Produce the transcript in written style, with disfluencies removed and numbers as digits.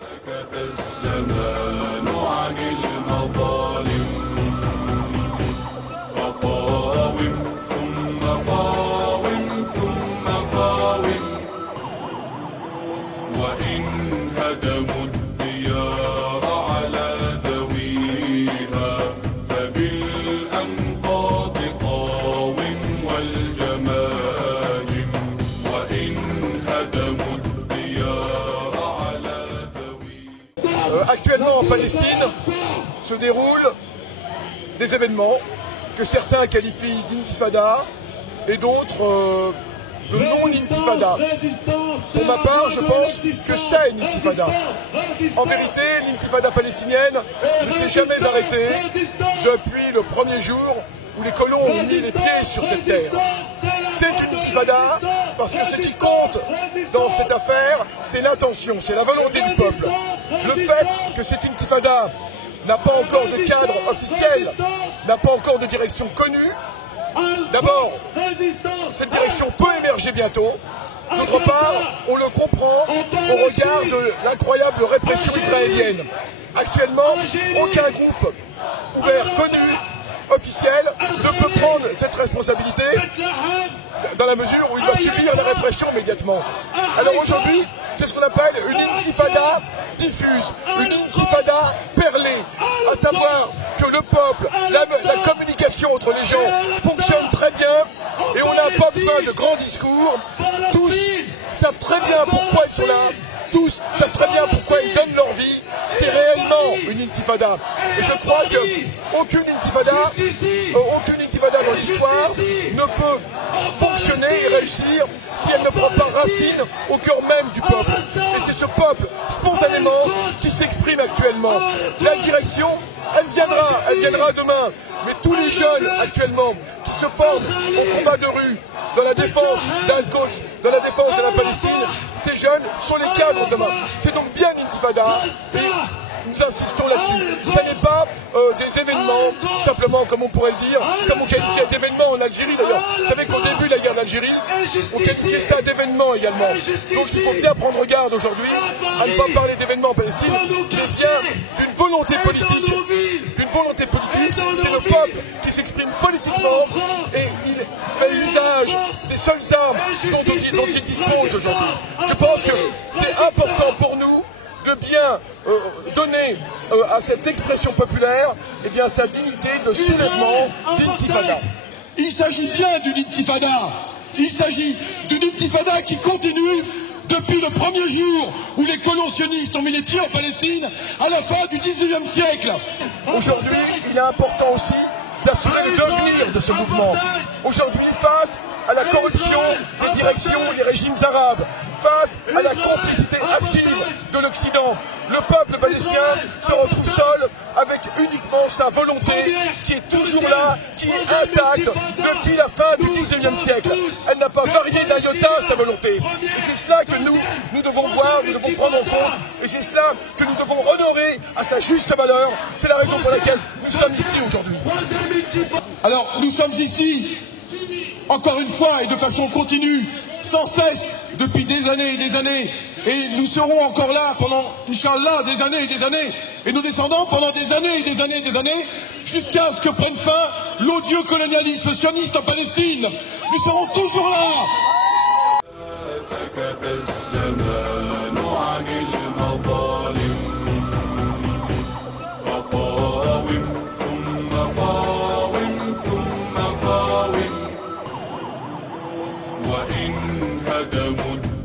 سكت الزمان عن المظالم فقاوم ثم قاوم ثم قاوم وإن هدموا الديار على ذويها فبالأنقاض قاوم والجماجم وإن هدموا الديار على ذويها. Actuellement en Palestine se déroulent des événements que certains qualifient d'intifada et d'autres de non-intifada. Pour ma part, je pense que c'est une intifada. En vérité, l'intifada palestinienne ne s'est jamais arrêtée depuis le premier jour où les colons ont mis les pieds sur cette terre. C'est une intifada parce que ce qui compte dans cette affaire, c'est l'intention, c'est la volonté du peuple. Le fait que cette intifada n'a pas encore de cadre officiel, n'a pas encore de direction connue. D'abord, cette direction peut émerger bientôt. D'autre part, on le comprend au regard de l'incroyable répression israélienne. Actuellement, aucun groupe ouvert, connu, officiel, ne peut prendre cette responsabilité dans la mesure où il va subir la répression immédiatement. Alors aujourd'hui, c'est ce qu'on appelle une intifada diffuse, une intifada perlée, à savoir que le peuple, la communication entre les gens fonctionne très bien et on n'a pas besoin de grands discours. Tous savent très bien pourquoi ils sont là, tous savent très bien pourquoi ils donnent leur vie. C'est réellement une intifada. Et je crois qu'aucune intifada dans l'histoire ne peut fonctionner et réussir si elle ne prend pas racine au cœur même du peuple. Et c'est ce peuple, spontanément, qui s'exprime actuellement. La direction, elle viendra demain. Mais tous les jeunes actuellement qui se forment au combat de rue, dans la défense d'Al-Quds, dans la défense de la Palestine, ces jeunes sont les cadres demain. C'est donc bien une intifada. Nous insistons là-dessus. Ce n'est pas des événements, simplement, comme on pourrait le dire, comme on qualifiait d'événements en Algérie d'ailleurs. Vous savez qu'au début de la guerre d'Algérie, on qualifiait ça d'événements également. Donc il faut bien prendre garde aujourd'hui à ne pas parler d'événements en Palestine, mais bien d'une volonté politique. D'une volonté politique, c'est le peuple qui s'exprime politiquement et il fait usage des seules armes dont il dispose aujourd'hui. Je pense que c'est important pour nous de bien donner à cette expression populaire sa dignité de soulèvement d'intifada. Il s'agit bien d'une intifada. Il s'agit d'une intifada qui continue depuis le premier jour où les colons sionistes ont mis les pieds en Palestine à la fin du XIXe siècle. Aujourd'hui, il est important aussi d'assurer le devenir de ce mouvement. Aujourd'hui, face à la corruption des directions et des régimes arabes, face à la complicité active de l'Occident, le peuple palestinien se retrouve seul avec uniquement sa volonté qui est toujours là, qui est intacte depuis la fin du XIXe siècle. Elle n'a pas varié d'un iota sa volonté. Et c'est cela que nous devons voir, nous devons prendre en compte, et c'est cela que nous devons honorer à sa juste valeur. C'est la raison pour laquelle nous sommes ici aujourd'hui. Alors, nous sommes ici, encore une fois et de façon continue, sans cesse, depuis des années et des années. Et nous serons encore là pendant, Inch'Allah, des années et des années. Et nos descendants pendant des années et des années et des années, jusqu'à ce que prenne fin l'odieux colonialisme sioniste en Palestine. Nous serons toujours là. وإن هدموا